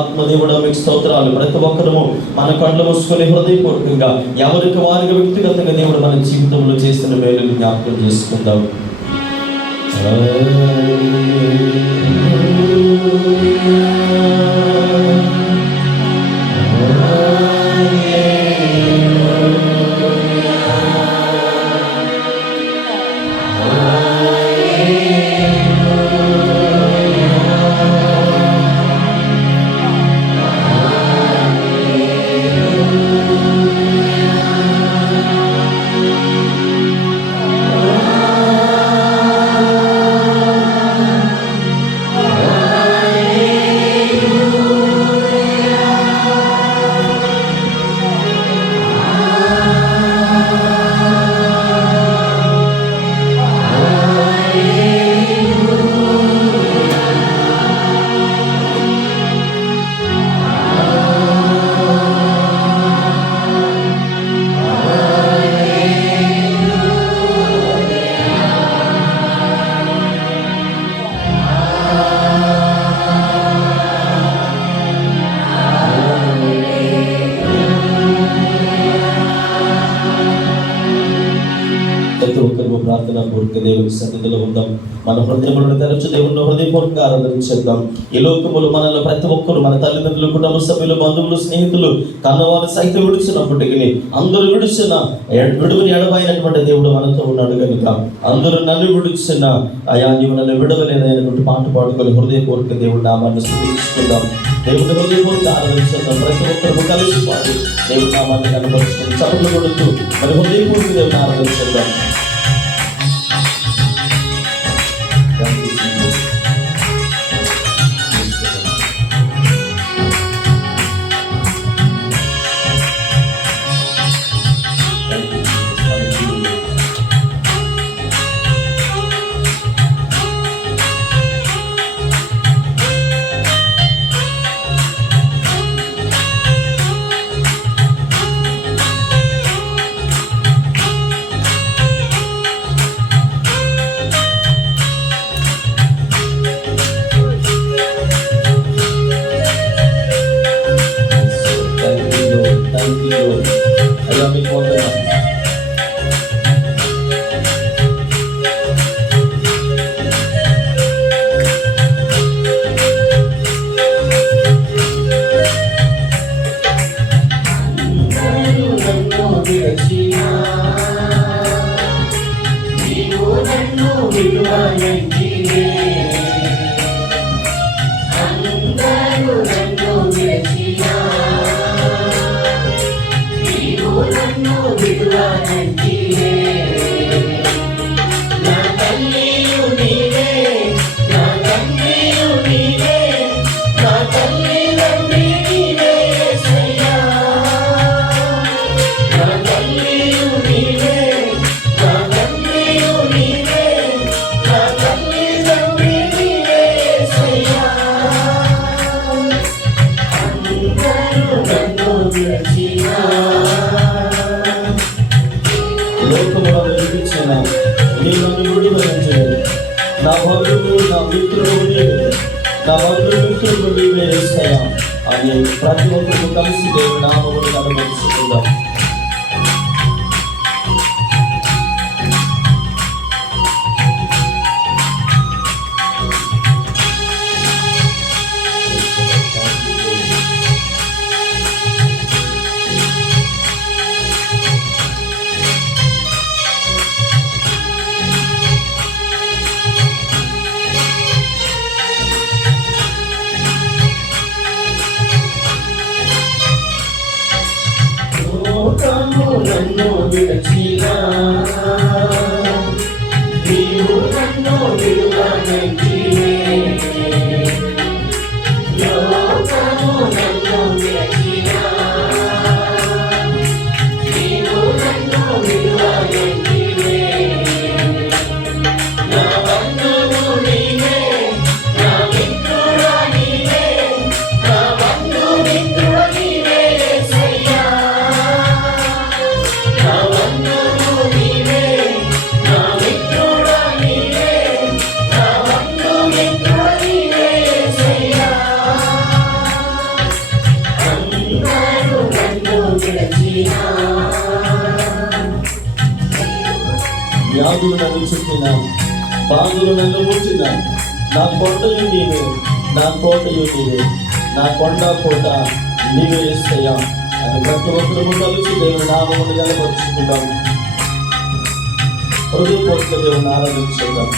ఆత్మదేవుడు మీకు స్తోత్రాలు. ప్రతి ఒక్కరము మన కళ్ళు మూసుకొని హృదయపూర్వకంగా ఎవరికి వారికి వ్యక్తిగతంగా దేవుడు మన జీవితంలో చేసిన మేలు జ్ఞాపకం చేసుకుందాం. Oh, పూర్వక దేవుని సన్నిధిలో ఉందాం. మన హృదయములను తెరచు దేవుని హృదయపూర్వక ఆరాధించేద్దాం. ఈ లోకములు మనల్ని ప్రతి ఒక్కరు మన తల్లిదండ్రులు కుటుంబ సభ్యులు బంధువులు స్నేహితులు కన్నవారు సైతం విడుచున్నప్పటికీ అందరూ విడుచున్న విడువని ఎడబైనటువంటి దేవుడు మనతో ఉన్నాడు కనుక అందరూ నన్ను విడుచున్న అయా నీవు నన్ను విడవలేదైనటువంటి పాట పాడుకొని హృదయపూర్వక దేవుడు నామాన్ని స్థుతించుకుందాం. దేవుని హృదయపూర్వక ఆరాధించేద్దాం. ప్రతి ఒక్కరు కలిసి పాడు దేవుడు నామాన్ని కనపరుచుకుని చదువులు కొడుతూ మరి హృదయపూర్వక దేవుడు ఆరాధించేద్దాం. Thank you, నా బంధువులు నా మిత్రులు నీవే నా బంధువులు మిత్రులు నీవే ఏసయ్యా అని ప్రతి ఒక్కరు కలిసి దేవుని నామమును కనబరుచుకుందాం నన్ను విడచినా. వ్యాధులు నన్ను చుట్టిన బాధలు నన్ను ముట్టిన నా కొండయు నీవే నా కోటయు నీవే నా కొండ కోట నీవే ఇస్తాయా అని ప్రతి ఒక్కరు కలిసి దేవుని నామమును కలపరుచుకుందాం హృదయపూర్వక దేవుని ఆరాధించుకుందాం.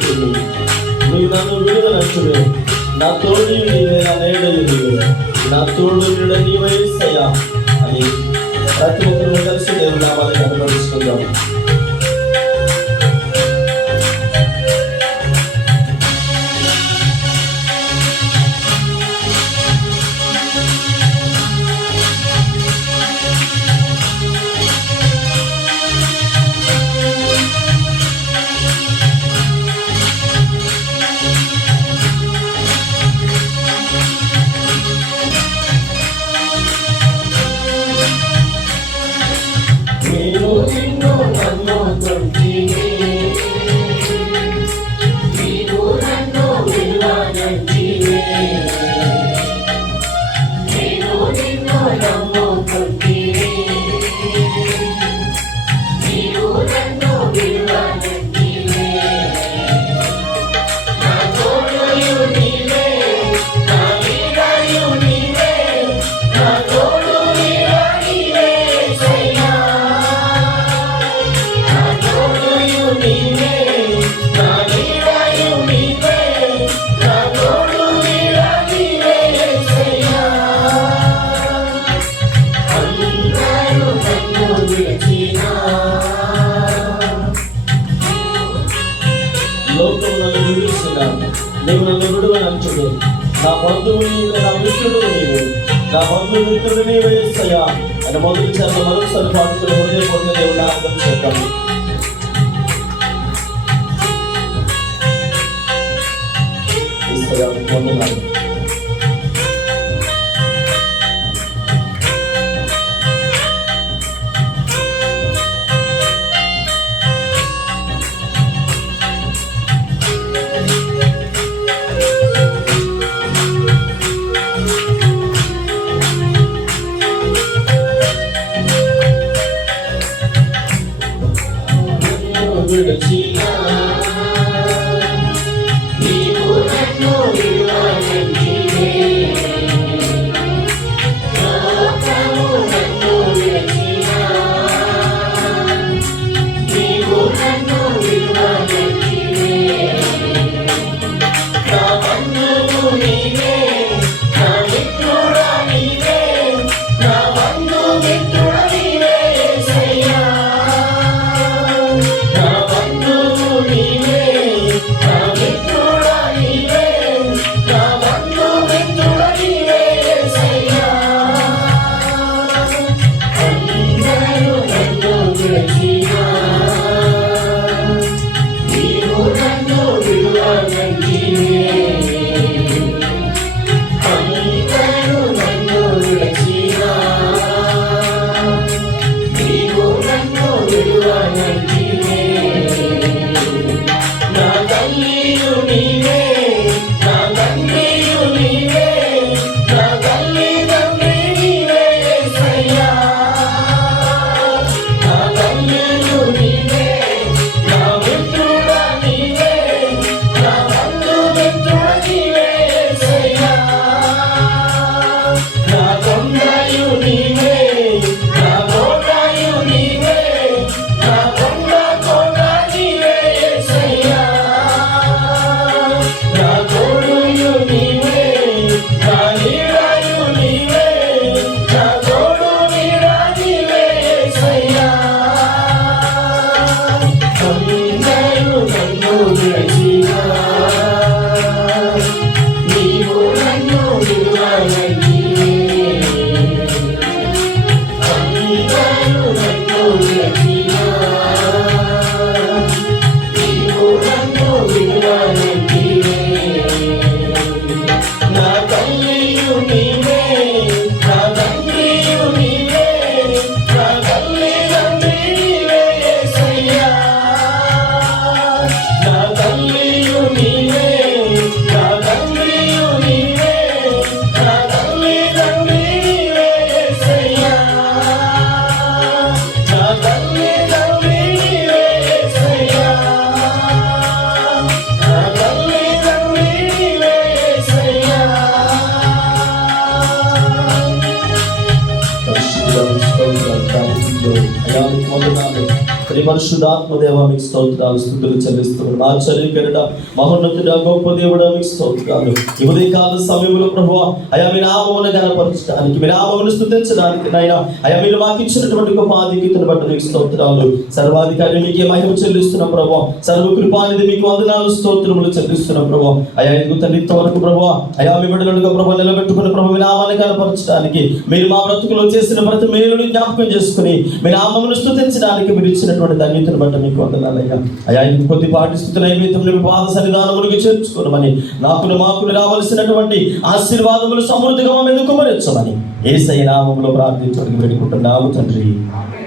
నిన్ను నమ్ముకుంటుంది నీవు నన్ను విడుదలచ్చువే నా తోడు నీవే. నా నేడలు నీవే నా తోడు నీడ నీవైసయ్యా అని ప్రతి ఒక్కరు కలిసి దేవుడు నామాన్ని కనబరుచుకుందాం 你如今 నీవు నన్ను విడుదలంచుడు నా బంధువు నీవే నా మిత్రుడు నీవు నా బంధువు మిత్రుడు నీవేసయ్యా అని మొదటి చేత మరొకసారి పాటుకుని హృదయపూర్వక దేవుని అర్థం చేద్దాం ఈశ్వరా, మీకు వందనాలు. నన్ను విడిచినా నీవు స్తోత్రాలు స్తోత్రాలు ప్రార్థిస్తూ అయ్యా మీకు వందనాలు శ్రీ పరిశుద్ధాత్మ దేవ మీకు స్తోత్రాలు స్థుతులు చెల్లిస్తున్నాడు ఆశ్చర్యకరుడ మహోన్నతుడ గొప్ప దేవుడ మీకు స్తోత్రాలు. ఈ ఉదయకాల సమయంలో ప్రభు అయా మీ నామమును గనపరచడానికి మీ నామమును స్థుతించడానికి నాయన అయా మీరు మాకు ఇచ్చినటువంటి గొప్ప ఆధిక్యతను బట్టి మీకు స్తోత్రాలు. సర్వాధికారి మీకే మహిమ చెల్లిస్తున్న ప్రభు సర్వకృపానిది మీకు వందనాలు స్తోత్రములు చెల్లిస్తున్న ప్రభు అయా ఎందుకు తండ్రి వరకు ప్రభు అయా మీ బిడ్డలుగా ప్రభు నిలబెట్టుకున్న ప్రభు మీ నామాన్ని కనపరచడానికి మీరు మా బ్రతుకులో చేసిన ప్రతి మేలుని జ్ఞాపకం చేసుకుని మీ నామమును స్థుతించడానికి మీరు ఇచ్చిన ఇచ్చినటువంటి ధన్యతను బట్టి మీకు వందనాలయ్యా అయ్యా. ఇది కొద్దిపాటి స్థుతి నైవేద్యం పాద సన్నిధానములకు చేర్చుకోనమని నాకులు మాకులు రావలసినటువంటి ఆశీర్వాదములు సమృద్ధిగా మేము మీద కుమరించమని ఏసై నామములో ప్రార్థించడానికి పెట్టుకుంటున్నాము తండ్రి.